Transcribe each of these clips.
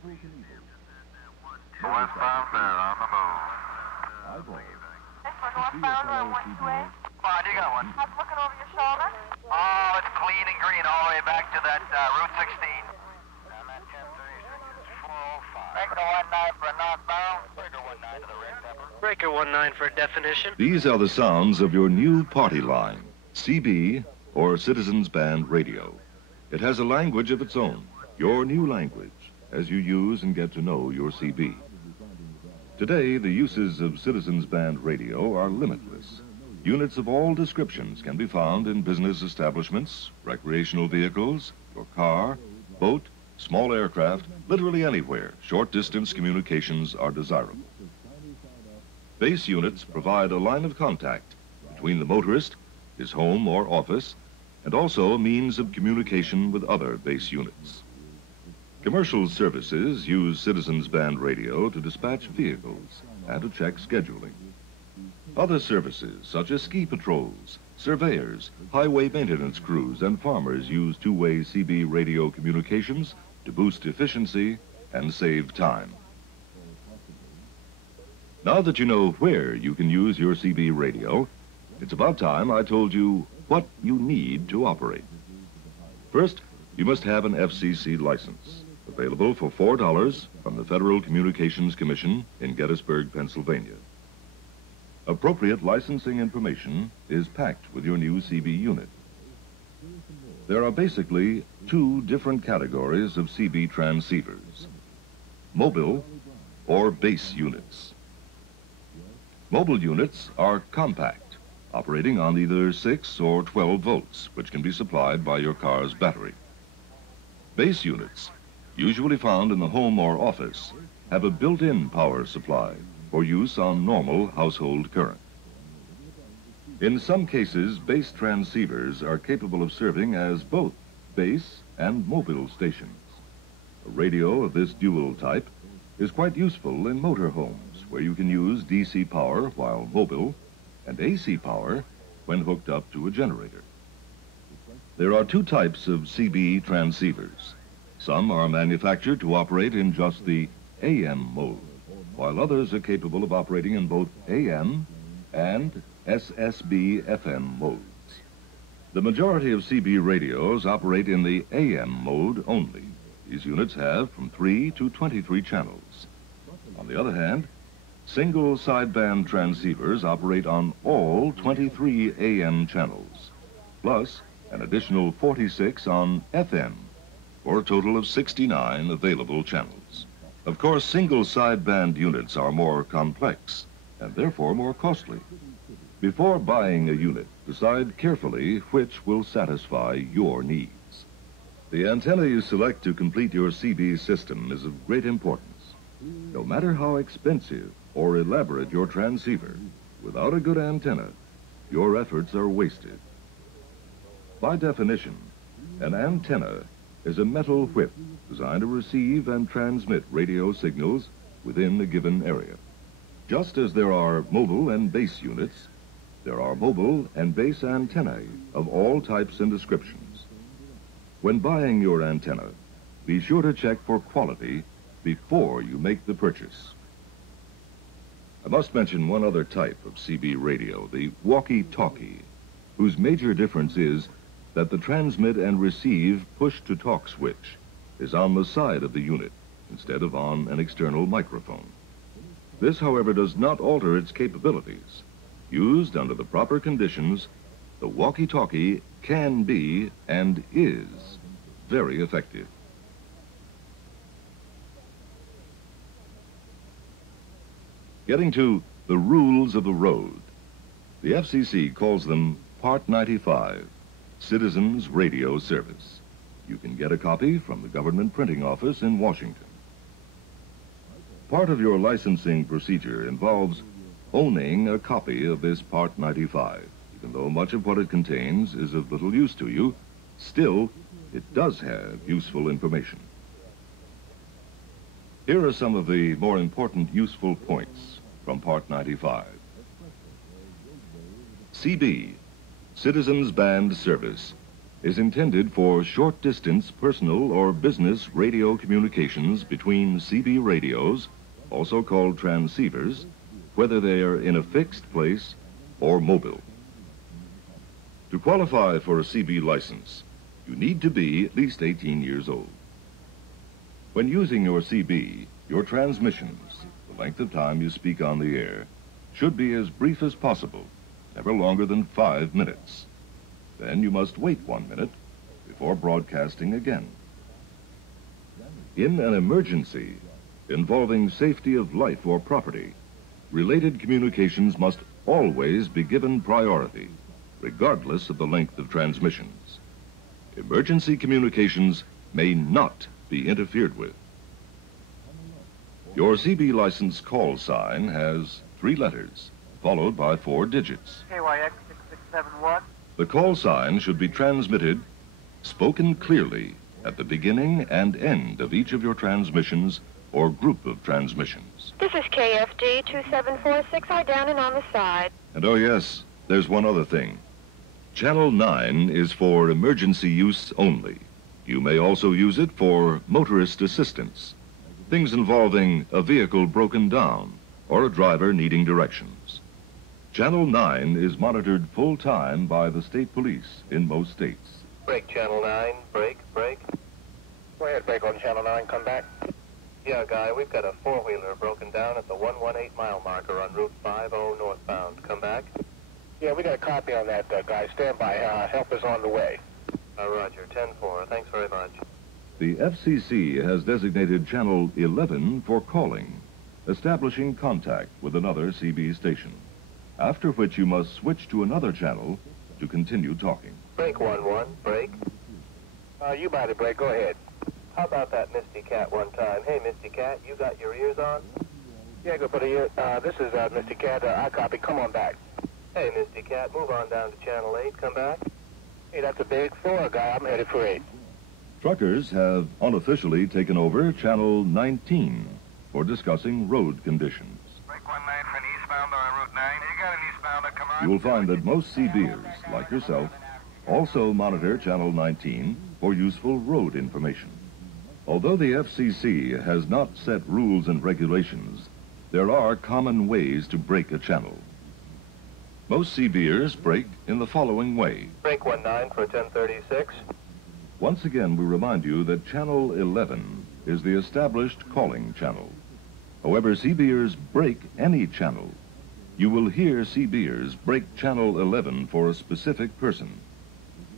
Westbound there, on the move. Northbound on 128. Come on, you got one. I was looking over your shoulder. Oh, it's clean and green all the way back to that Route 16. Breaker 19 for a northbound. Breaker 19 to the red pepper. Breaker 19 for definition. These are the sounds of your new party line, CB or Citizens Band Radio. It has a language of its own, your new language, as you use and get to know your CB. Today, the uses of Citizens Band Radio are limitless. Units of all descriptions can be found in business establishments, recreational vehicles, your car, boat, small aircraft, literally anywhere. Short-distance communications are desirable. Base units provide a line of contact between the motorist, his home or office, and also a means of communication with other base units. Commercial services use Citizens Band Radio to dispatch vehicles and to check scheduling. Other services, such as ski patrols, surveyors, highway maintenance crews, and farmers use two-way CB radio communications to boost efficiency and save time. Now that you know where you can use your CB radio, it's about time I told you what you need to operate. First, you must have an FCC license, available for $4 from the Federal Communications Commission in Gettysburg, Pennsylvania. Appropriate licensing information is packed with your new CB unit. There are basically two different categories of CB transceivers: mobile or base units. Mobile units are compact, operating on either 6 or 12 volts, which can be supplied by your car's battery. Base units, usually found in the home or office, have a built-in power supply for use on normal household current. In some cases, base transceivers are capable of serving as both base and mobile stations. A radio of this dual type is quite useful in motorhomes, where you can use DC power while mobile and AC power when hooked up to a generator. There are two types of CB transceivers. Some are manufactured to operate in just the AM mode, while others are capable of operating in both AM and SSB-FM modes. The majority of CB radios operate in the AM mode only. These units have from 3 to 23 channels. On the other hand, single sideband transceivers operate on all 23 AM channels, plus an additional 46 on FM, for a total of 69 available channels. Of course, single sideband units are more complex and therefore more costly. Before buying a unit, decide carefully which will satisfy your needs. The antenna you select to complete your CB system is of great importance. No matter how expensive or elaborate your transceiver, without a good antenna, your efforts are wasted. By definition, an antenna is a metal whip designed to receive and transmit radio signals within a given area. Just as there are mobile and base units, there are mobile and base antennae of all types and descriptions. When buying your antenna, be sure to check for quality before you make the purchase. I must mention one other type of CB radio, the walkie-talkie, whose major difference is that the transmit and receive push-to-talk switch is on the side of the unit instead of on an external microphone. This, however, does not alter its capabilities. Used under the proper conditions, the walkie-talkie can be and is very effective. Getting to the rules of the road, the FCC calls them Part 95, Citizens Radio Service. You can get a copy from the government printing office in Washington. Part of your licensing procedure involves owning a copy of this Part 95. Even though much of what it contains is of little use to you, still, it does have useful information. Here are some of the more important useful points from Part 95. CB, Citizens Band Service, is intended for short-distance personal or business radio communications between CB radios, also called transceivers, whether they are in a fixed place or mobile. To qualify for a CB license, you need to be at least 18 years old. When using your CB, your transmissions, the length of time you speak on the air, should be as brief as possible, never longer than 5 minutes. Then you must wait 1 minute before broadcasting again. In an emergency involving safety of life or property, related communications must always be given priority, regardless of the length of transmissions. Emergency communications may not be interfered with. Your CB license call sign has 3 letters, followed by 4 digits. KYX 6671. The call sign should be transmitted, spoken clearly, at the beginning and end of each of your transmissions or group of transmissions. This is KFD 2746, I down and on the side. And oh yes, there's one other thing. Channel 9 is for emergency use only. You may also use it for motorist assistance, things involving a vehicle broken down or a driver needing directions. Channel 9 is monitored full-time by the state police in most states. Break, Channel 9. Break, break. Go ahead, break on Channel 9, come back. Yeah, Guy, we've got a four-wheeler broken down at the 118-mile marker on Route 50 northbound. Come back. Yeah, we got a copy on that, Guy. Stand by. Help is on the way. Roger, 10-4. Thanks very much. The FCC has designated Channel 11 for calling, establishing contact with another CB station, after which you must switch to another channel to continue talking. Break 1-1. Break. You by the break. Go ahead. How about that Misty Cat one time? Hey, Misty Cat, you got your ears on? Yeah, go put a ear. This is Mr. Cat. I copy. Come on back. Hey, Misty Cat, move on down to Channel 8. Come back. Hey, that's a big 4, Guy. I'm headed for 8. Truckers have unofficially taken over Channel 19 for discussing road conditions. Break 19 for an eastbound on Route 9. You got an eastbound, come on. You will find that most CBers, like yourself, also monitor Channel 19 for useful road information. Although the FCC has not set rules and regulations, there are common ways to break a channel. Most CBers break in the following way. Break 19 for 1036. Once again, we remind you that Channel 11 is the established calling channel. However, CBers break any channel. You will hear CBers break Channel 11 for a specific person.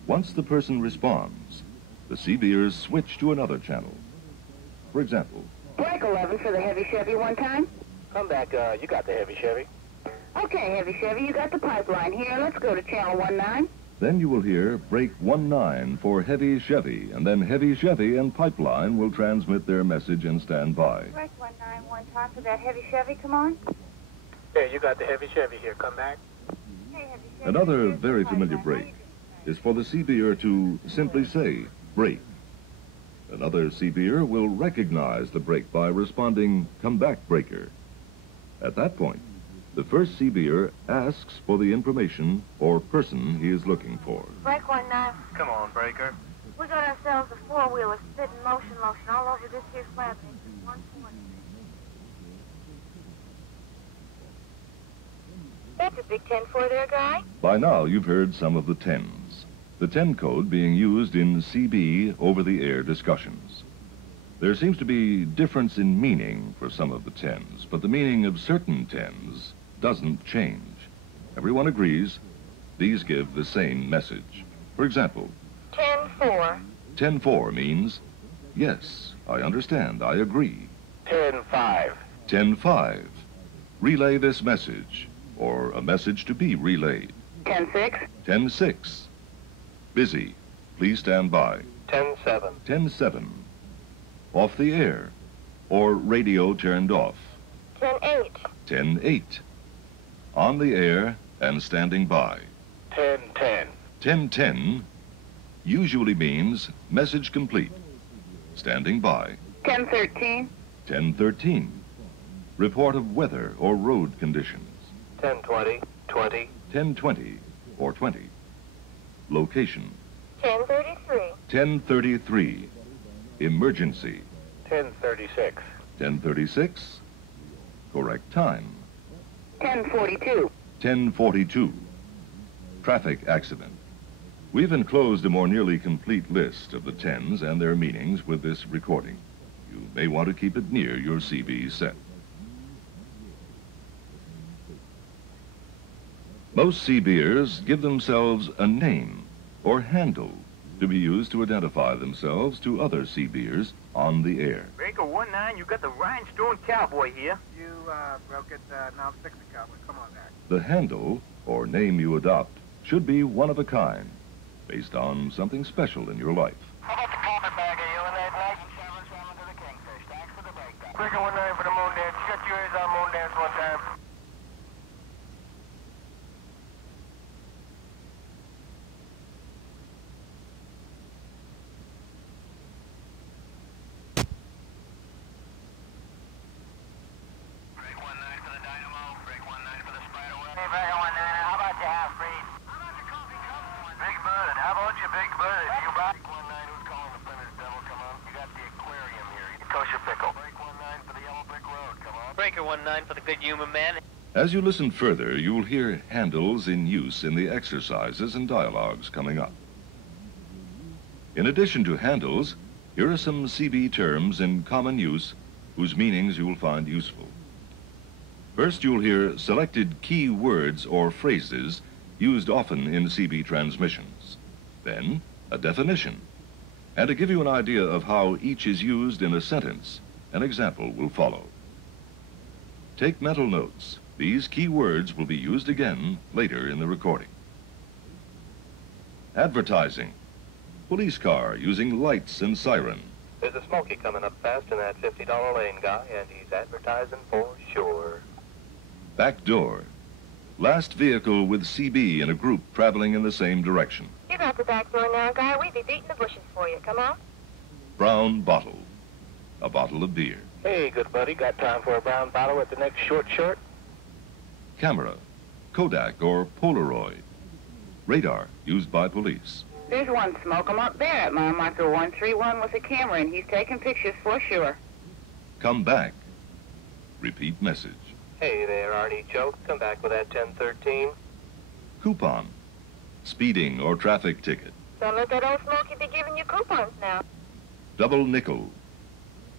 Once the person responds, the CBers switch to another channel. For example, Break 11 for the heavy Chevy one time. Come back. You got the heavy Chevy. Okay, heavy Chevy, you got the pipeline here. Let's go to channel 19. then you will hear break 19 for heavy Chevy, and then heavy Chevy and pipeline will transmit their message and stand by. Break 19 one time for that heavy Chevy, come on. Yeah, you got the heavy Chevy here. Come back. Hey, heavy Chevy. Another here's the very pipeline. familiar How break you doing? is for the CBer to simply say, break. Another CBer will recognize the break by responding, come back, breaker. At that point, the first CBer asks for the information or person he is looking for. Break 19. Come on, Breaker. We got ourselves a four-wheeler spitting motion all over this here flat. 120. That's a big 10-4 there, Guy. By now, you've heard some of the 10s. The 10 code being used in CB over-the-air discussions. There seems to be difference in meaning for some of the 10s, but the meaning of certain 10s doesn't change. Everyone agrees these give the same message. For example, 10-4. 10-4 means, yes, I understand, I agree. 10-5. 10-5, relay this message, or a message to be relayed. 10-6. 10-6, busy, please stand by. 10-7. 10-7, off the air, or radio turned off. 10-8. 10-8, on the air and standing by. 10-10. 10-10 usually means message complete, standing by. 10-13. 10-13, report of weather or road conditions. 10-20. 20. 10-20 or 20, location. 1033. 1033. Emergency. 1036. 1036. Correct time. 1042. 1042. Traffic accident. We've enclosed a more nearly complete list of the 10s and their meanings with this recording. You may want to keep it near your CB set. Most CBers give themselves a name or handle to be used to identify themselves to other CBers on the air. Breaker 19, you got the rhinestone cowboy here. You broke it, now fix the cowboy. Come on back. The handle or name you adopt should be one of a kind, based on something special in your life. How about the carpetbagger, you and that night? 7-7 to the Kingfish. Thanks for the breakdown. Breaker 19 for the moon dance. You got your ears on moon dance one time. Break 19 for the dynamo. Break 19 for the spider web. Hey, Breaker 19, how about your half breed? How about the coffee cup? Big Bird, how about you, Big Bird? You back? Break 19, who's calling the Plymouth Devil? Come on. You got the aquarium here. Kosher pickle. Break 19 for the yellow brick road. Come on. Breaker 19 for the good human man. As you listen further, you'll hear handles in use in the exercises and dialogues coming up. In addition to handles, here are some CB terms in common use whose meanings you will find useful. First, you'll hear selected key words or phrases used often in CB transmissions. Then, a definition. And to give you an idea of how each is used in a sentence, an example will follow. Take mental notes. These key words will be used again later in the recording. Advertising. Police car using lights and siren. There's a Smoky coming up fast in that $50 lane, guy, and he's advertising for sure. Back door. Last vehicle with CB in a group traveling in the same direction. You got the back door now, guy. We'd be beating the bushes for you. Come on. Brown bottle. A bottle of beer. Hey, good buddy, got time for a brown bottle at the next short? Camera. Kodak or Polaroid. Radar used by police. There's one smoke 'em up there at mile marker 131 with a camera, and he's taking pictures for sure. Come back. Repeat message. Hey there, Artie Choke. Come back with that 1013. Coupon. Speeding or traffic ticket. Don't let that old Smoky be giving you coupons now. Double nickel.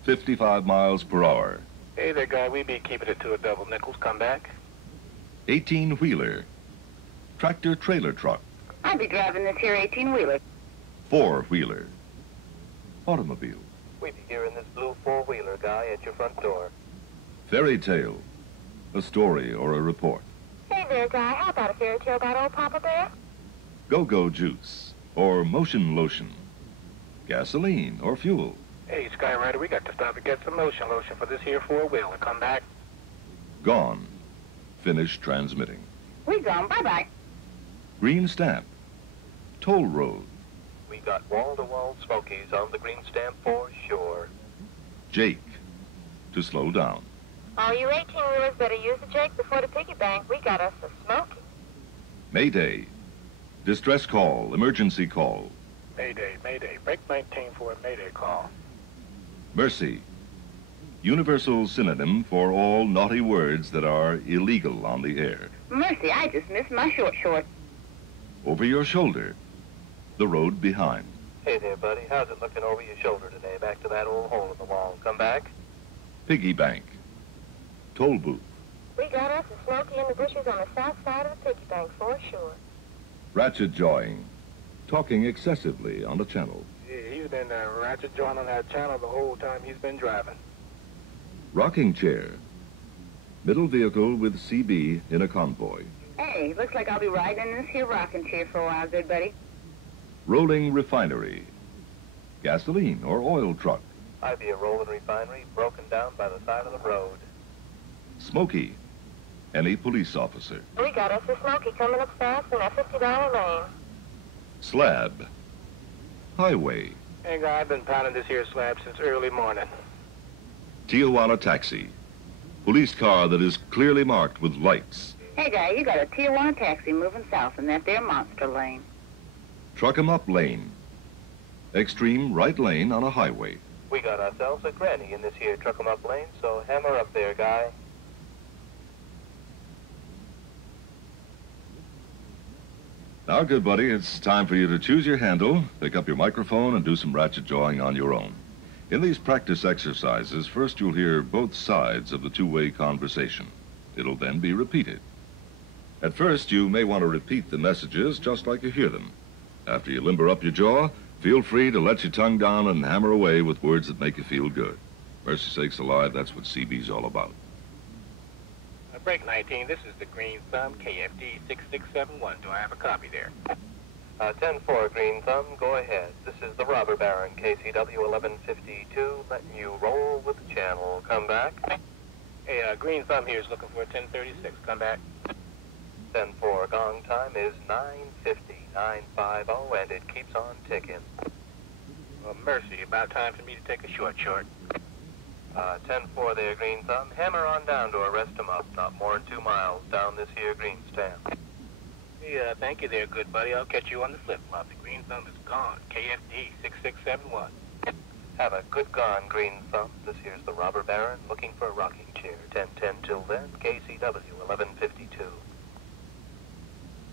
55 miles per hour. Hey there, guy, we be keeping it to a double nickels. Come back. 18-wheeler. Tractor trailer truck. I'd be driving this here 18-wheeler. 4-wheeler. Automobile. We be hearing this blue 4-wheeler, guy, at your front door. Fairy tale. A story or a report. Hey there, guy. How about a fairy tale about old Papa Bear? Go-go juice or motion lotion. Gasoline or fuel. Hey, Skyrider, we got to stop and get some motion lotion for this here 4-wheeler. Come back. Gone. Finish transmitting. We gone. Bye-bye. Green stamp. Toll road. We got wall-to-wall Smokies on the green stamp for sure. Jake. To slow down. All you 18-wheelers better use the Jake before the piggy bank. We got us a Smoky. Mayday. Distress call. Emergency call. Mayday, Mayday. Break 19 for a Mayday call. Mercy. Universal synonym for all naughty words that are illegal on the air. Mercy, I just missed my short. Over your shoulder. The road behind. Hey there, buddy. How's it looking over your shoulder today? Back to that old hole in the wall. Come back. Piggy bank. Toll booth. We got us a Smoky in the bushes on the south side of the piggy bank for sure. Ratchet jawing. Talking excessively on the channel. Yeah, he's been ratchet jawing on that channel the whole time he's been driving. Rocking chair. Middle vehicle with CB in a convoy. Hey, looks like I'll be riding in this here rocking chair for a while, good buddy. Rolling refinery. Gasoline or oil truck. I be a rolling refinery broken down by the side of the road. Smoky. Any police officer. We got us a Smoky coming up fast in that $50 lane. Slab. Highway. Hey, guy, I've been pounding this here slab since early morning. Tijuana taxi. Police car that is clearly marked with lights. Hey, guy, you got a Tijuana taxi moving south in that there monster lane. Truck 'em up lane. Extreme right lane on a highway. We got ourselves a granny in this here truck 'em up lane, so hammer up there, guy. Now, good buddy, it's time for you to choose your handle, pick up your microphone, and do some ratchet jawing on your own. In these practice exercises, first you'll hear both sides of the two-way conversation. It'll then be repeated. At first, you may want to repeat the messages just like you hear them. After you limber up your jaw, feel free to let your tongue down and hammer away with words that make you feel good. Mercy sakes alive, that's what CB's all about. Break 19, this is the Green Thumb, KFD 6671. Do I have a copy there? 10-4, Green Thumb, go ahead. This is the Robber Baron, KCW 1152, letting you roll with the channel. Come back. Hey, Green Thumb here is looking for a 1036. Come back. 10-4, gong time is 9:50, 950, and it keeps on ticking. Well, mercy, about time for me to take a short. 10-4 there, Green Thumb. Hammer on down to arrest 'em up, not more than 2 miles down this here green stamp. Yeah, thank you there, good buddy. I'll catch you on the flip-flop. The Green Thumb is gone. KFD 6671. Have a good gone, Green Thumb. This here's the Robber Baron looking for a rocking chair. 10-10 till then, KCW 1152.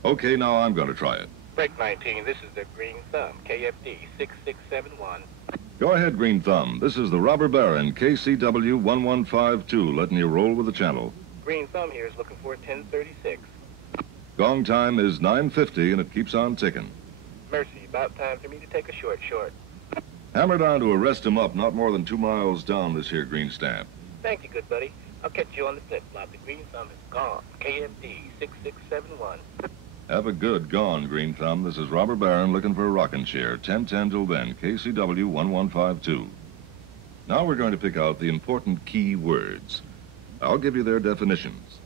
Okay, now I'm going to try it. Break 19, this is the Green Thumb, KFD 6671. Go ahead, Green Thumb. This is the Robber Baron, KCW 1152, letting you roll with the channel. Green Thumb here is looking for a 1036. Gong time is 9:50, and it keeps on ticking. Mercy, about time for me to take a short. Hammer down to arrest 'em up, not more than 2 miles down this here green stamp. Thank you, good buddy. I'll catch you on the flip-flop. The Green Thumb is gone. KFD 6671. Have a good gone, Green Thumb. This is Robber Baron looking for a rocking chair. 10-10 till then, KCW 1152. Now we're going to pick out the important key words. I'll give you their definitions.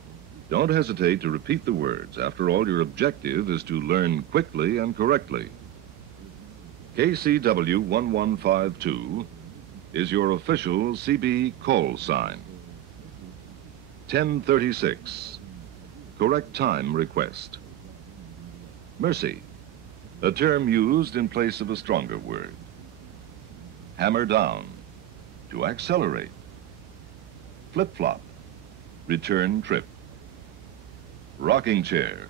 Don't hesitate to repeat the words. After all, your objective is to learn quickly and correctly. KCW 1152 is your official CB call sign. 1036, correct time request. Mercy, a term used in place of a stronger word. Hammer down, to accelerate. Flip-flop, return trip. Rocking chair,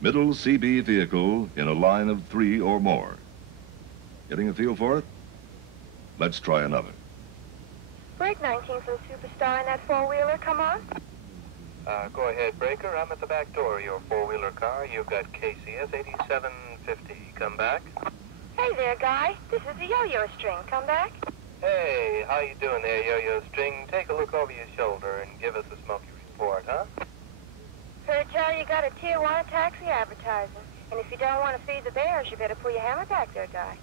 middle CB vehicle in a line of 3 or more. Getting a feel for it? Let's try another. Break 19 for the Superstar in that four-wheeler. Come on. Go ahead, Breaker. I'm at the back door of your four-wheeler car. You've got KCS 8750. Come back. Hey there, guy. This is the yo-yo string. Come back. Hey, how you doing there, Yo-Yo String? Take a look over your shoulder and give us a smoky report, huh? Heard tell you got a Tijuana taxi advertising. And if you don't want to feed the bears, you better pull your hammer back there, guy.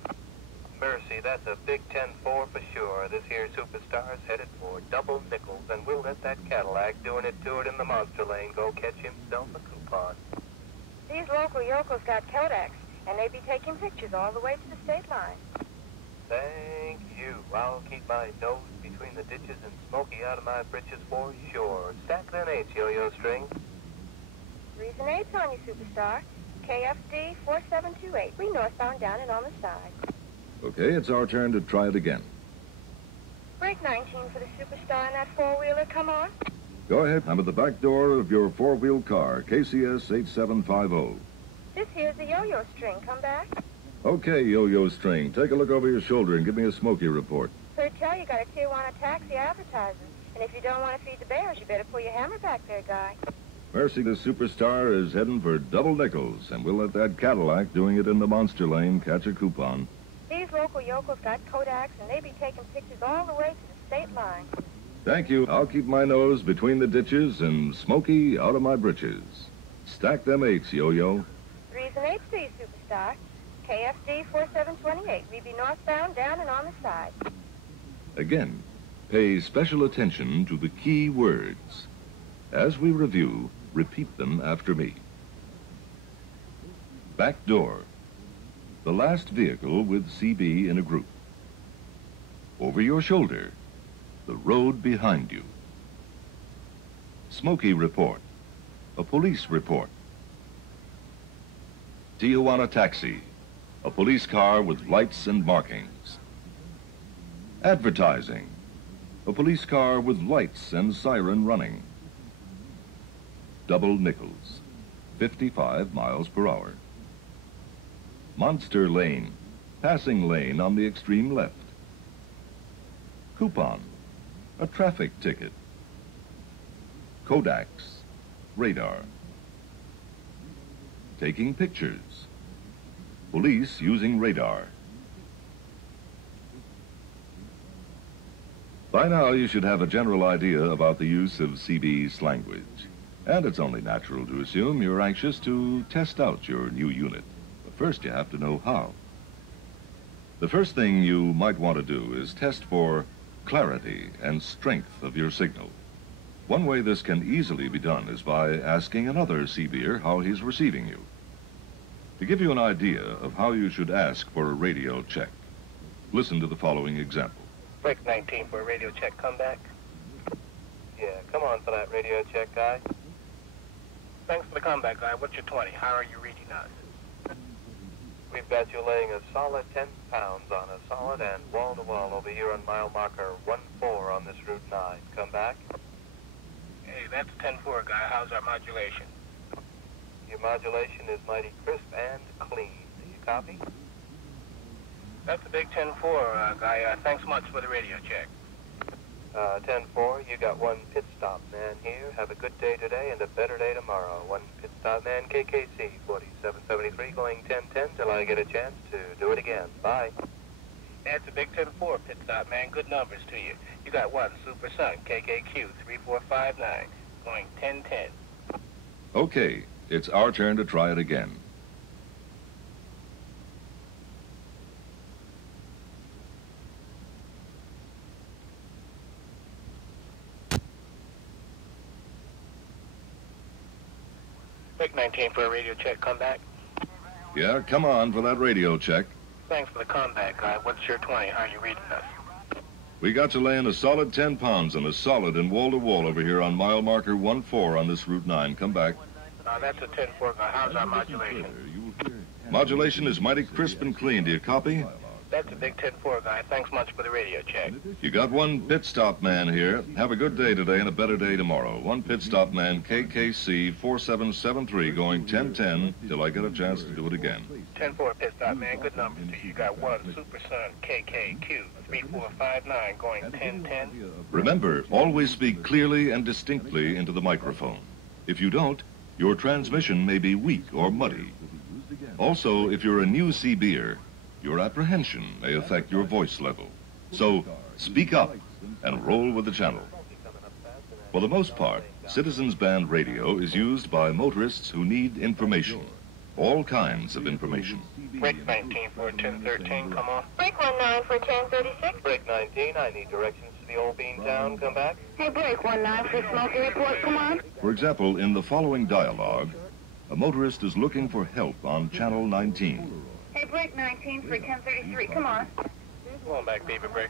Mercy, that's a big 10-4 for sure. This here Superstar's headed for double nickels, and we'll let that Cadillac doing it to it in the monster lane go catch himself a coupon. These local yokels got Kodaks, and they be taking pictures all the way to the state line. Thank you. I'll keep my nose between the ditches and Smoky out of my britches for sure. Stack them 8s, Yo-Yo String. 3s and 8s on you, Superstar. KFD 4728. We northbound down and on the side. Okay, it's our turn to try it again. Break 19 for the Superstar in that four-wheeler. Come on. Go ahead. I'm at the back door of your four-wheel car, KCS 8750. This here's the yo-yo string. Come back. Okay, Yo-Yo String, take a look over your shoulder and give me a smoky report. Heard tell you got a Tijuana taxi advertising. And if you don't want to feed the bears, you better pull your hammer back there, guy. Mercy, the Superstar is heading for double nickels, and we'll let that Cadillac doing it in the monster lane catch a coupon. These local yokels got Kodaks, and they be taking pictures all the way to the state line. Thank you. I'll keep my nose between the ditches and Smoky out of my britches. Stack them 8s, Yo-Yo. 3s and 8s to you, Superstar. KFD 4728. We be northbound, down, and on the side. Again, pay special attention to the key words. As we review, repeat them after me. Back door. The last vehicle with CB in a group. Over your shoulder. The road behind you. Smoky report. A police report. Tijuana taxi. A police car with lights and markings. Advertising. A police car with lights and siren running. Double nickels. 55 miles per hour. Monster lane. Passing lane on the extreme left. Coupon. A traffic ticket. Kodaks. Radar. Taking pictures. Police using radar. By now you should have a general idea about the use of CB slanguage. And it's only natural to assume you're anxious to test out your new unit. But first you have to know how. The first thing you might want to do is test for clarity and strength of your signal. One way this can easily be done is by asking another CBer how he's receiving you. To give you an idea of how you should ask for a radio check, listen to the following example. Break 19 for a radio check. Come back. Yeah, come on for that radio check, guy. Thanks for the comeback, guy. What's your 20? How are you reading us? We've got you laying a solid 10 pounds on a solid and wall-to-wall over here on mile marker 14 on this Route 9. Come back. Hey, that's a 10-4, guy. How's our modulation? Your modulation is mighty crisp and clean. Do you copy? That's a big 10-4, guy. Thanks much for the radio check. 10-4, you got one pit stop man here. Have a good day today and a better day tomorrow. One pit stop man, KKC, 4773, going 1010 till I get a chance to do it again. Bye. That's a big 10-4, pit stop man. Good numbers to you. You got one Super Sun, KKQ, 3459, going 1010. Okay, it's our turn to try it again. Break 19 for a radio check. Come back. Yeah, come on for that radio check. Thanks for the comeback, guy. What's your 20? How are you reading us? We got you laying a solid 10 pounds on a solid and wall-to-wall over here on mile marker 14 on this Route 9. Come back. That's a 10-4, guy. How's our modulation? Modulation is mighty crisp and clean. Do you copy? That's a big 10-4, guy. Thanks much for the radio check. You got one pit stop man here. Have a good day today and a better day tomorrow. One pit stop man, KKC 4773, going 1010 till I get a chance to do it again. 10-4, pit stop man. Good numbers to you. You got one Super Sun, KKQ, 3459, going 1010. Remember, always speak clearly and distinctly into the microphone. If you don't, your transmission may be weak or muddy. Also, if you're a new CBer, your apprehension may affect your voice level. So, speak up and roll with the channel. For the most part, Citizens Band radio is used by motorists who need information. All kinds of information. Break 19 for 1013, come on. Break 19 for 1036. Break 19, I need directions to the old bean town. Come back. Hey, break 19 for Smoky report, come on. For example, in the following dialogue, a motorist is looking for help on channel 19. Hey, break 19 for 1033. Come on. Come on back, baby break.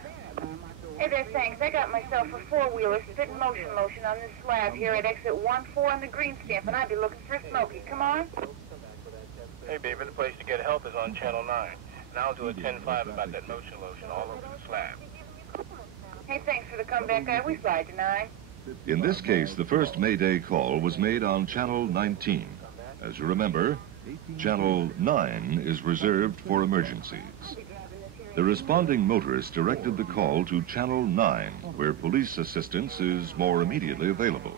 Hey there, thanks. I got myself a four-wheeler spitting motion on this slab here at exit 14 on the green stamp, and I'd be looking for Smokey. Come on. Hey, baby, the place to get help is on channel 9. And I'll do a 10-5 about that motion lotion all over the slab. Hey, thanks for the comeback, guy. We slide to 9. In this case, the first Mayday call was made on channel 19. As you remember, channel 9 is reserved for emergencies. The responding motorist directed the call to channel 9, where police assistance is more immediately available.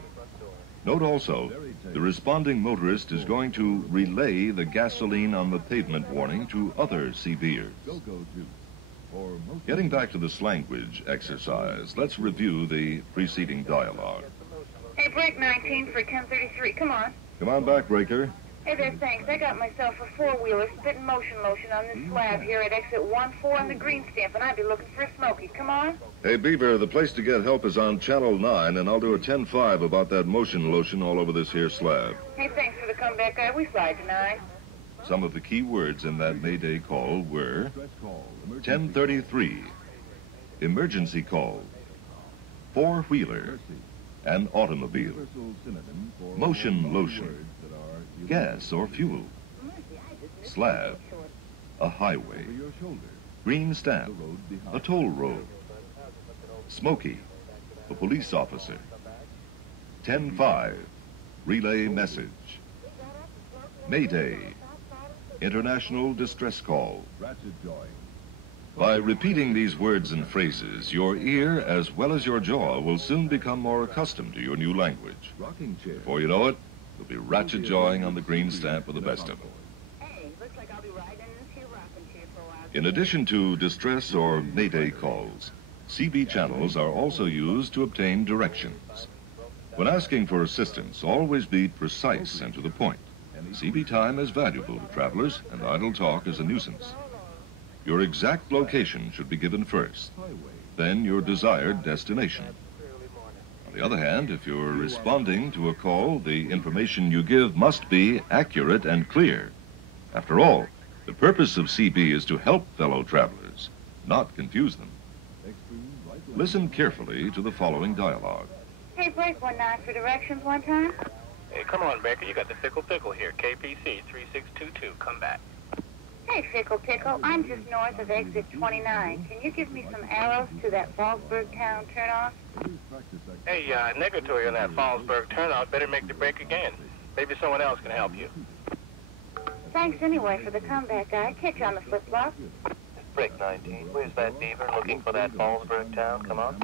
Note also, the responding motorist is going to relay the gasoline on the pavement warning to other CBers. Getting back to the slanguage exercise, let's review the preceding dialogue. Hey, break 19 for 1033. Come on. Come on back, Breaker. Hey there, thanks. I got myself a four-wheeler spitting motion on this slab here at exit 14 on the green stamp, and I'd be looking for Smokey. Come on. Hey, Beaver, the place to get help is on channel 9, and I'll do a 10-5 about that motion lotion all over this here slab. Hey, thanks for the comeback, guy. We slide to 9. Some of the key words in that Mayday call were 1033, emergency call, four-wheeler, an automobile, motion lotion, gas or fuel, slab, a highway. Green stamp, a toll road. Smoky, a police officer. 10-5, relay message. Mayday, international distress call. By repeating these words and phrases, your ear as well as your jaw will soon become more accustomed to your new language. Before you know it, you'll be ratchet jawing on the green stamp with the best of them. Hey, looks like I'll be riding in this here rocking chair for a while. In addition to distress or mayday calls, CB channels are also used to obtain directions. When asking for assistance, always be precise and to the point. CB time is valuable to travelers, and idle talk is a nuisance. Your exact location should be given first, then your desired destination. On the other hand, if you're responding to a call, the information you give must be accurate and clear. After all, the purpose of CB is to help fellow travelers, not confuse them. Listen carefully to the following dialogue. Hey, break 19 for directions one time. Hey, come on, Baker. You got the Fickle Pickle here. KPC 3622. Come back. Hey, Fickle Pickle, I'm just north of exit 29. Can you give me some arrows to that Fallsburg town turnoff? Hey, negatory on that Fallsburg turnout. Better make the break again. Maybe someone else can help you. Thanks anyway for the comeback, guy. Catch you on the flip-flop. Break 19. Where's that beaver looking for that Fallsburg town? Come on.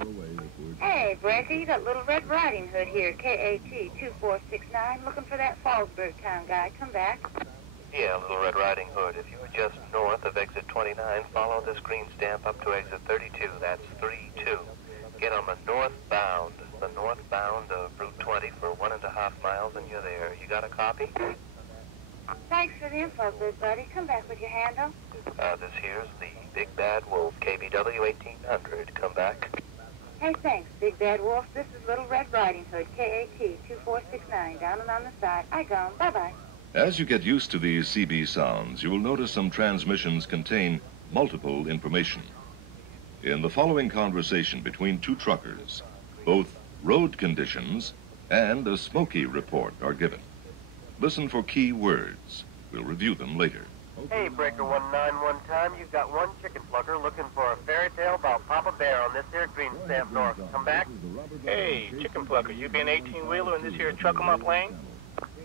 Hey, Breaker, you got Little Red Riding Hood here, KAT 2469, looking for that Fallsburg town guy. Come back. Yeah, Little Red Riding Hood. If you're just north of exit 29, follow this green stamp up to exit 32. That's 32. Get on the northbound of Route 20 for 1.5 miles, and you're there. You got a copy? Thanks for the info, good buddy. Come back with your handle. This here's the Big Bad Wolf, KBW 1800. Come back. Hey, thanks, Big Bad Wolf. This is Little Red Riding Hood, KAT 2469, down and on the side. I gone. Bye-bye. As you get used to these CB sounds, you will notice some transmissions contain multiple information. In the following conversation between two truckers, both road conditions and a smoky report are given. Listen for key words. We'll review them later. Hey, Breaker 19 one time. You got one chicken plucker looking for a fairy tale about Papa Bear on this here green stamp north. Come back. Hey, chicken plucker. You be an 18-wheeler in this here truck-em-up lane?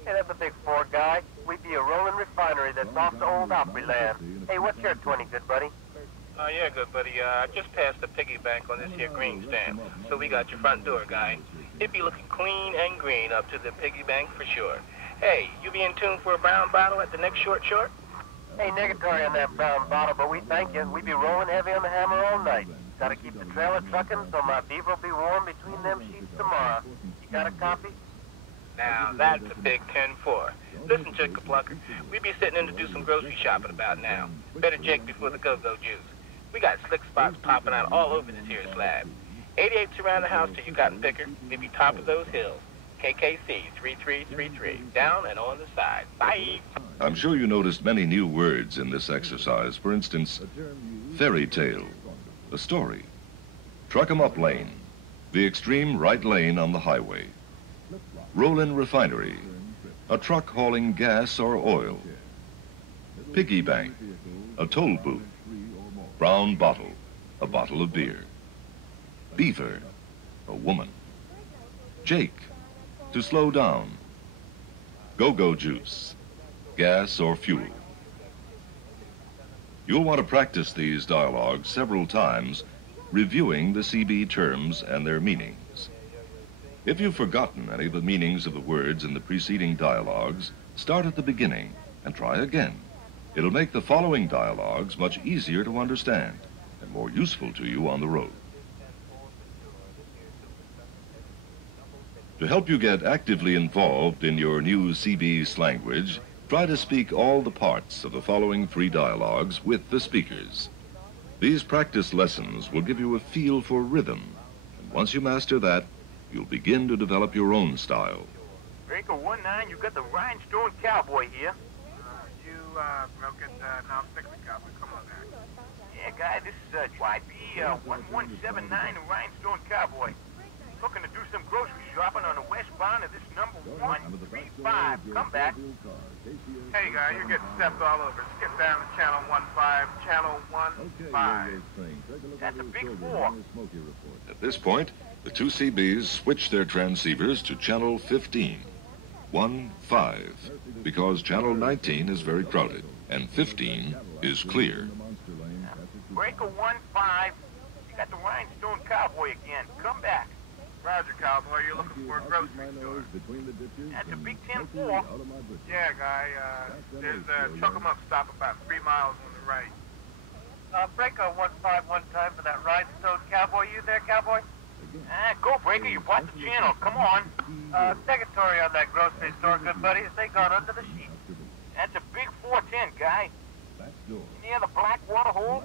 Hey, that's a big Ford guy. We be a rolling refinery that's off to old Opry land. Hey, what's your 20, good buddy? Oh, yeah, good buddy. I just passed the piggy bank on this here green stamp. So we got your front door, guy. It be looking clean and green up to the piggy bank for sure. Hey, you be in tune for a brown bottle at the next short? Hey, negatory on that brown bottle, but we thank you. We be rolling heavy on the hammer all night. Gotta keep the trailer trucking so my beaver will be warm between them sheets tomorrow. You got a copy? Now, that's a big 10-4. Listen, chicken plucker. We be sitting in to do some grocery shopping about now. Better Jake before the go-go juice. We got slick spots popping out all over this here slab. 88's around the house to you, cotton picker. We be top of those hills. KKC 3333, down and on the side. Bye. I'm sure you noticed many new words in this exercise. For instance, fairy tale, a story. Truck 'em up lane, the extreme right lane on the highway. Roll-in refinery, a truck hauling gas or oil. Piggy bank, a toll booth. Brown bottle, a bottle of beer. Beaver, a woman. Jake, to slow down. Go-go juice, gas or fuel. You'll want to practice these dialogues several times, reviewing the CB terms and their meanings. If you've forgotten any of the meanings of the words in the preceding dialogues, start at the beginning and try again. It'll make the following dialogues much easier to understand and more useful to you on the road. To help you get actively involved in your new CB slanguage, try to speak all the parts of the following 3 dialogues with the speakers. These practice lessons will give you a feel for rhythm, and once you master that, you'll begin to develop your own style. Breaker 19, you got the rhinestone cowboy here. You broke it, now 6 copy. Come on back. Yeah, guy, this is YB 1179, the rhinestone cowboy. looking to do some grocery shopping on the westbound of this number 135. Come back. Hey, guy, you're getting stepped all over. Skip down to channel 15, channel 15. That's a big 4. At this point, the two CBs switch their transceivers to channel 15, 1-5, because channel 19 is very crowded, and 15 is clear. Breaker 1-5. You got the rhinestone cowboy again. Come back. Roger, cowboy. You're looking for a grocery store. That's a big 10-4. Yeah, guy. There's a Chuck-em-up stop about 3 miles on the right. Breaker 1-5 one time for that rhinestone cowboy. You there, cowboy? Go, Breaker. You bought the channel. Come on. Negatory on that grocery store, good buddies. They got under the sheet. That's a big 410, guy. Near the black water hole?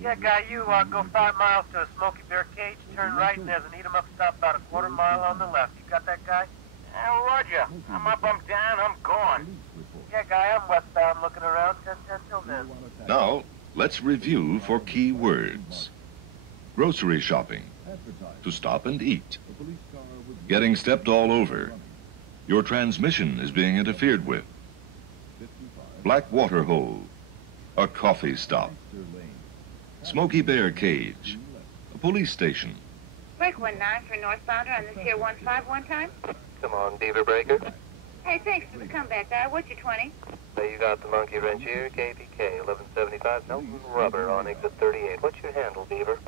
Yeah, guy, you go 5 miles to a Smoky Bear cage, turn right, and there's an eat-em-up stop about a quarter mile on the left. You got that, guy? Roger. I'm up, I'm down, I'm gone. Yeah, guy, I'm westbound looking around, 10-10 till then. Now, let's review for key words. Grocery shopping. To stop and eat. Getting stepped all over. Your transmission is being interfered with. Black water hole. A coffee stop. Smoky Bear cage. A police station. Break 19 for northbounder on this here 15 one time. Come on, Beaver Breaker. Hey, thanks for the comeback, guy. What's your 20? So you got the monkey wrench here, KPK 1175 Milton Rubber on exit 38. What's your handle, Beaver?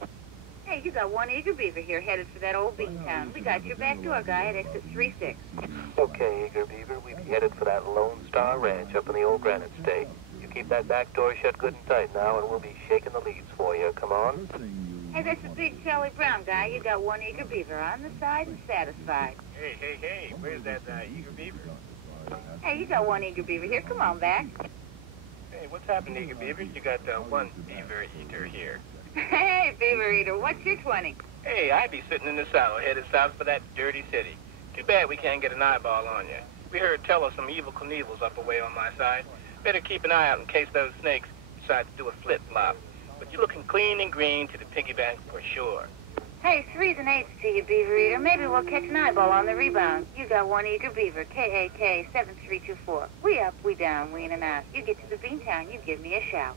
Hey, you got one eager beaver here headed for that old bean town. We got your back door, guy, at exit 36. Okay, Eager Beaver, we be headed for that Lone Star Ranch up in the old Granite State. You keep that back door shut good and tight now, and we'll be shaking the leaves for you. Come on. Hey, that's a big Charlie Brown guy. You got one eager beaver on the side and satisfied. Hey, where's that eager beaver? Hey, you got one eager beaver here. Come on back. Hey, what's happened, eager beaver? You got one beaver eater here. Hey, beaver eater, what's your 20? Hey, I be sitting in the saddle headed south for that dirty city. Too bad we can't get an eyeball on you. We heard tell of some evil Knievel's up away on my side. Better keep an eye out in case those snakes decide to do a flip-flop. But you're looking clean and green to the piggy bank for sure. Hey, 3s and 8s to you, beaver eater. Maybe we'll catch an eyeball on the rebound. You got one eager beaver, KAK 7324. We up, we down, we in and out. You get to the Beantown, you give me a shout.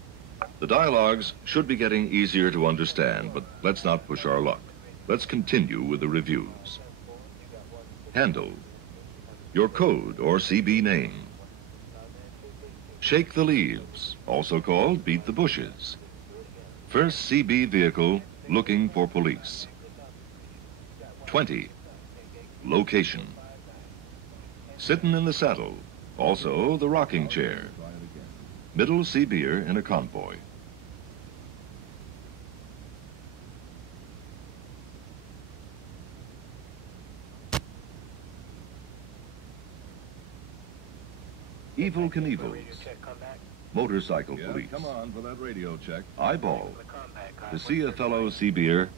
The dialogues should be getting easier to understand, but let's not push our luck. Let's continue with the reviews. Handle. Your code or CB name. Shake the leaves, also called beat the bushes. First CB vehicle looking for police. 20. Location. Sitting in the saddle, also the rocking chair. Middle CBer in a convoy. Evil Knievel's. Motorcycle police. Come on for that radio check. Eyeball. To see a fellow CBer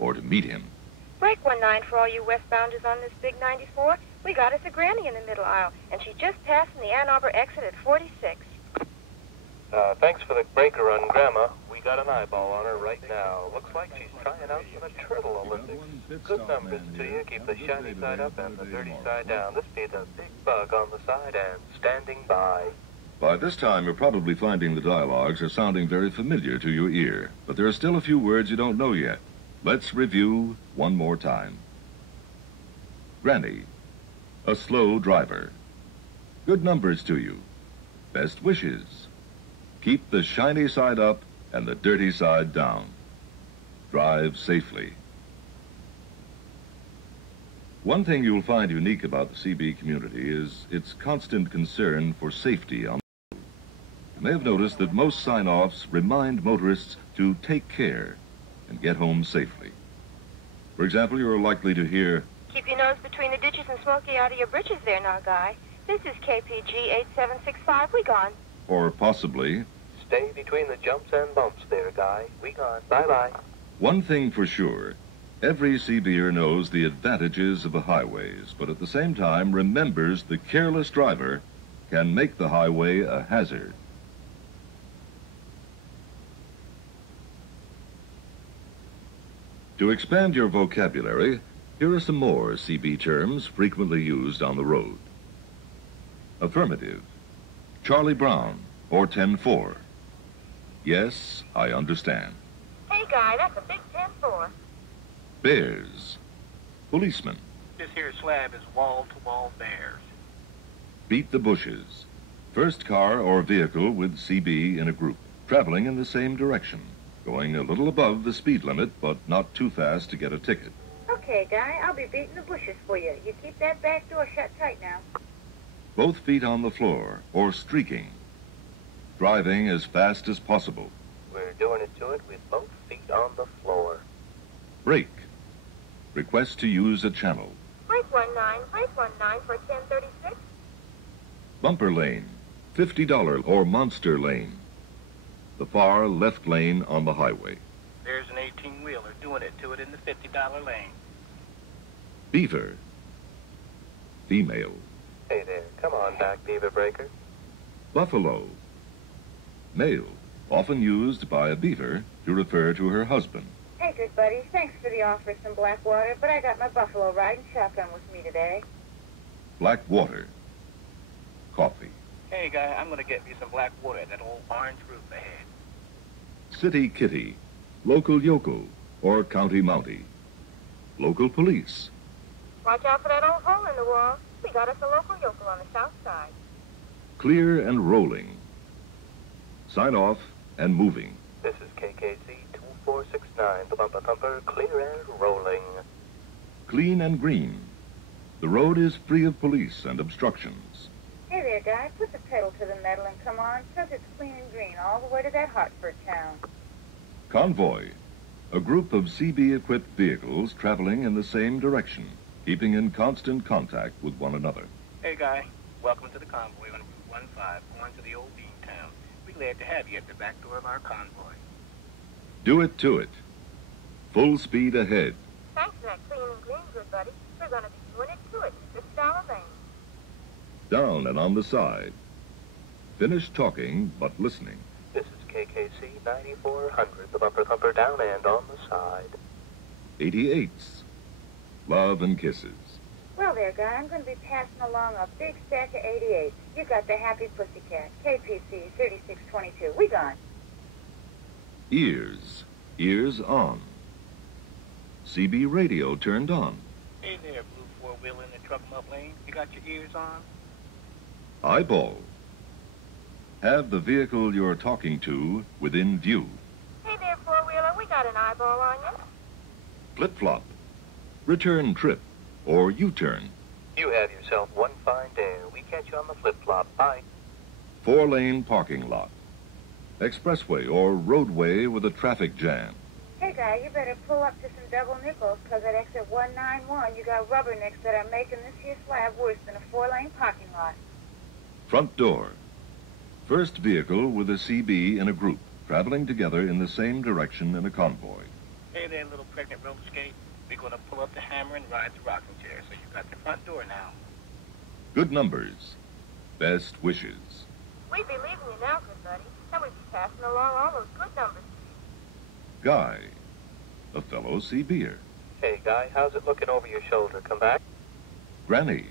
or to meet him. Break 19 for all you westbounders on this big 94. We got us a granny in the middle aisle, and she just passed in the Ann Arbor exit at 46. Thanks for the breaker run, Grandma. We got an eyeball on her right now. Looks like she's trying out for the Turtle Olympics. Good numbers to you. Keep the shiny side up and the dirty side down. This be the big bug on the side and standing by. By this time, you're probably finding the dialogues are sounding very familiar to your ear, but there are still a few words you don't know yet. Let's review one more time. Granny, a slow driver. Good numbers to you. Best wishes. Keep the shiny side up and the dirty side down. Drive safely. One thing you'll find unique about the CB community is its constant concern for safety on the road. You may have noticed that most sign-offs remind motorists to take care and get home safely. For example, you're likely to hear, Keep your nose between the ditches and smoky out of your britches there now, guy. This is KPG 8765. We gone. or possibly, Stay between the jumps and bumps there, Guy. We gone. Bye-bye. one thing for sure, every CBer knows the advantages of the highways, but at the same time remembers the careless driver can make the highway a hazard. To expand your vocabulary, Here are some more CB terms frequently used on the road. Affirmative. Charlie Brown, or 10-4. Yes, I understand. Hey, Guy, that's a big 10-4. Bears. Policeman. This here slab is wall-to-wall bears. Beat the bushes. First car or vehicle with CB in a group, traveling in the same direction, going a little above the speed limit, but not too fast to get a ticket. Okay, Guy, I'll be beating the bushes for you. You keep that back door shut tight now. Both feet on the floor, or streaking. Driving as fast as possible. We're doing it to it with both feet on the floor. Brake. Request to use a channel. Break 19 for 1036. Bumper lane. $50 or monster lane. The far left lane on the highway. There's an 18-wheeler doing it to it in the $50 lane. Beaver. Female. Hey there, come on back, Beaver Breaker. Buffalo. Male, often used by a beaver to refer to her husband. Hey, good buddy, thanks for the offer of some black water, but I got my buffalo riding shotgun with me today. Black water. Coffee. Hey, Guy, I'm going to get me some black water at that old orange roof ahead. City kitty. Local yokel or county mountie. Local police. Watch out for that old hole in the wall. We got us a local yokel on the south side. Clear and rolling. Sign off and moving. This is KKC 2469, the bumper thumper, clear and rolling. Clean and green. The road is free of police and obstructions. Hey there, Guy, put the pedal to the metal and come on, 'cause it's clean and green all the way to that Hartford town. Convoy. A group of CB-equipped vehicles traveling in the same direction, keeping in constant contact with one another. Hey, Guy, welcome to the convoy on Route 15, going to the old bean town. We're glad to have you at the back door of our convoy. Do it to it. Full speed ahead. Thanks for that clean and green, good buddy. We're going to be doing it to it in $50 lane. Down and on the side. Finish talking, but listening. This is KKC 9400, the bumper thumper, down and on the side. 88s. Love and kisses. Well there, Guy, I'm going to be passing along a big stack of 88s. You got the Happy Pussycat, KPC 3622. We gone. Ears. Ears on. CB radio turned on. Hey there, blue four-wheeler in the truck-em-up lane. You got your ears on? Eyeball. Have the vehicle you're talking to within view. Hey there, four-wheeler. We got an eyeball on you. Flip-flop. Return trip or U-turn. You have yourself one fine day. We catch you on the flip-flop. Bye. 4-lane parking lot. Expressway or roadway with a traffic jam. Hey, Guy, you better pull up to some double nickels, 'cause at exit 191 you got rubbernecks that are making this here slab worse than a 4-lane parking lot. Front door. First vehicle with a CB in a group, traveling together in the same direction in a convoy. Hey there, little pregnant roller skate. We're going to pull up the hammer and ride the rocking chair, so you got the front door now. Good numbers. Best wishes. We'd be leaving you now, good buddy, and we'd be passing along all those good numbers. Guy. A fellow CB'er. Hey, Guy, how's it looking over your shoulder? Come back. Granny.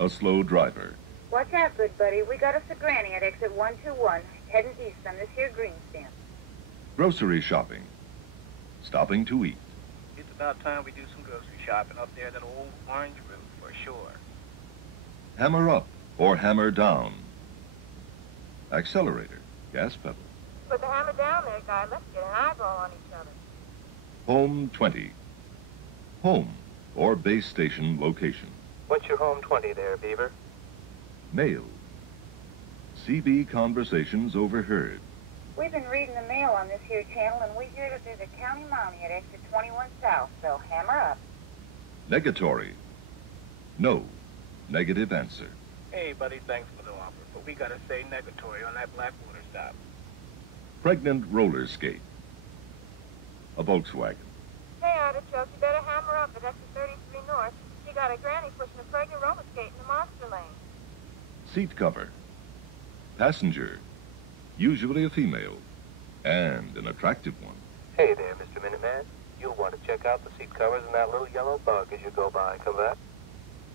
A slow driver. Watch out, good buddy. We got us a granny at exit 121, heading east on this here green stamp. Grocery shopping. Stopping to eat. It's about time we do some grocery shopping up there at that old orange roof, for sure. Hammer up or hammer down. Accelerator. Gas pedal. Put the hammer down there, Guy. Let's get an eyeball on each other. Home 20. Home or base station location. What's your home 20 there, Beaver? Mail. CB conversations overheard. We've been reading the mail on this here channel, and we hear that there's a county mommy at exit 21 south, so hammer up. Negatory. No. Negative answer. Hey, buddy, thanks for the offer, but we got to say negatory on that Blackwater stop. Pregnant roller skate. A Volkswagen. Hey, Artichoke, you better hammer up at exit 33 north. You got a granny pushing a pregnant roller skate in the monster lane. Seat cover. Passenger. Usually a female. And an attractive one. Hey there, Mr. Minuteman. You'll want to check check out the seat covers and that little yellow bug as you go by. Come back.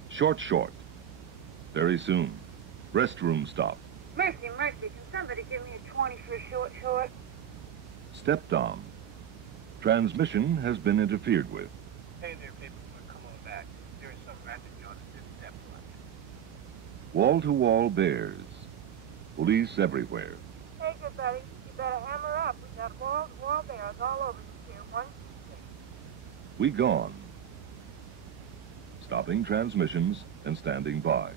Short, short. Very soon. Restroom stop. Mercy, mercy, can somebody give me a 20 for a short, short? Stepped on. Transmission has been interfered with. Hey there, people. Come on back. There is some rapidly on the fifth step line. Wall-to-wall bears. Police everywhere. Hey, good buddy. You better hammer up. We got wall bears all over this here. 1 We gone. Stopping transmissions and standing by.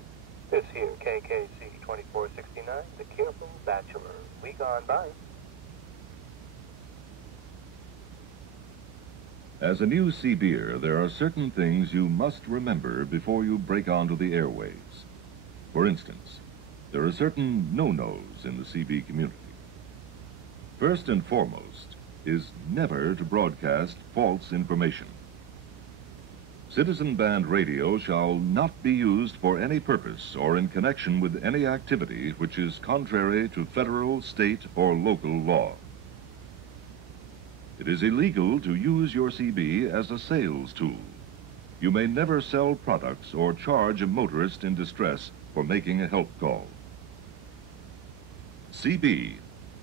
This here, KKC 2469, the Careful Bachelor. We gone by. As a new CBer, there are certain things you must remember before you break onto the airwaves. For instance, there are certain no-nos in the CB community. First and foremost is never to broadcast false information. Citizen band radio shall not be used for any purpose or in connection with any activity which is contrary to federal, state, or local law. It is illegal to use your CB as a sales tool. You may never sell products or charge a motorist in distress for making a help call. CB,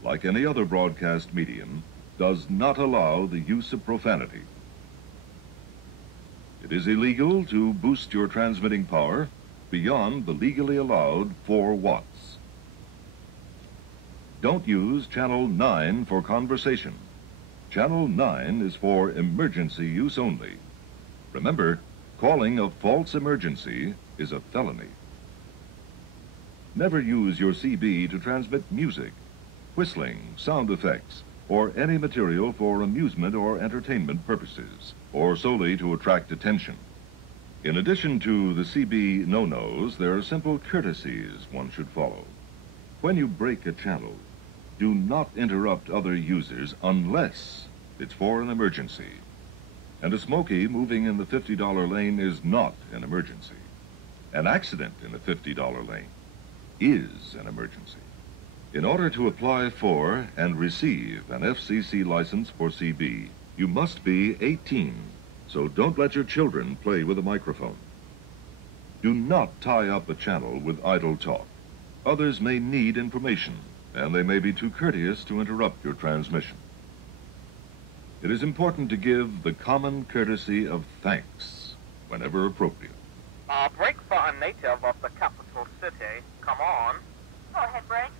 like any other broadcast medium, does not allow the use of profanity. It is illegal to boost your transmitting power beyond the legally allowed 4 watts. Don't use Channel 9 for conversation. Channel 9 is for emergency use only. Remember, calling a false emergency is a felony. Never use your CB to transmit music, whistling, sound effects, or any material for amusement or entertainment purposes, or solely to attract attention. In addition to the CB no-nos, there are simple courtesies one should follow. When you break a channel, do not interrupt other users unless it's for an emergency. And a smoky moving in the $50 lane is not an emergency. An accident in the $50 lane is an emergency. In order to apply for and receive an FCC license for CB, you must be 18, so don't let your children play with a microphone. Do not tie up a channel with idle talk. Others may need information, and they may be too courteous to interrupt your transmission. It is important to give the common courtesy of thanks whenever appropriate. Break for a native of the capital city. Come on. Go ahead, break.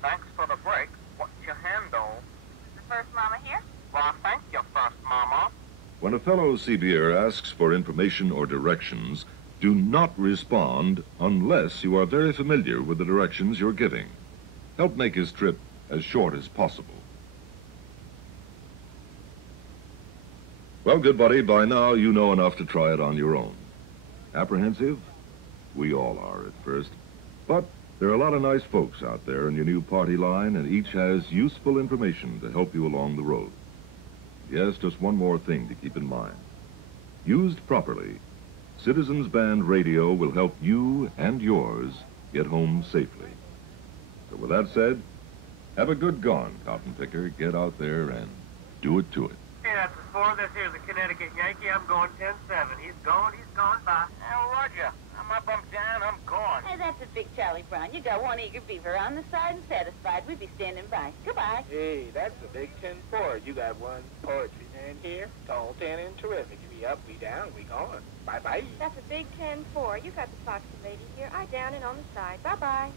Thanks for the break. What's your handle? Is the first mama here? Well, thank you, First Mama. When a fellow CBer asks for information or directions, do not respond unless you are very familiar with the directions you're giving. Help make his trip as short as possible. Well, good buddy, by now you know enough to try it on your own. Apprehensive? We all are at first. But there are a lot of nice folks out there in your new party line, and each has useful information to help you along the road. Yes, just one more thing to keep in mind. Used properly, Citizens Band Radio will help you and yours get home safely. So with that said, have a good gone, cotton picker. Get out there and do it to it. Hey, that's the 4. This here's the Connecticut Yankee. I'm going 10-7. He's gone by. Hey, Roger. I'm up, I'm down, I'm gone. Hey, that's a big Charlie Brown. You got one eager beaver on the side and satisfied. We'd be standing by. Goodbye. Hey, that's a big 10-4. You got one poetry man here. Tall, tan, and terrific. We up, we down, we gone. Bye-bye. That's a big 10-4. You got the foxy lady here. I down and on the side. Bye-bye.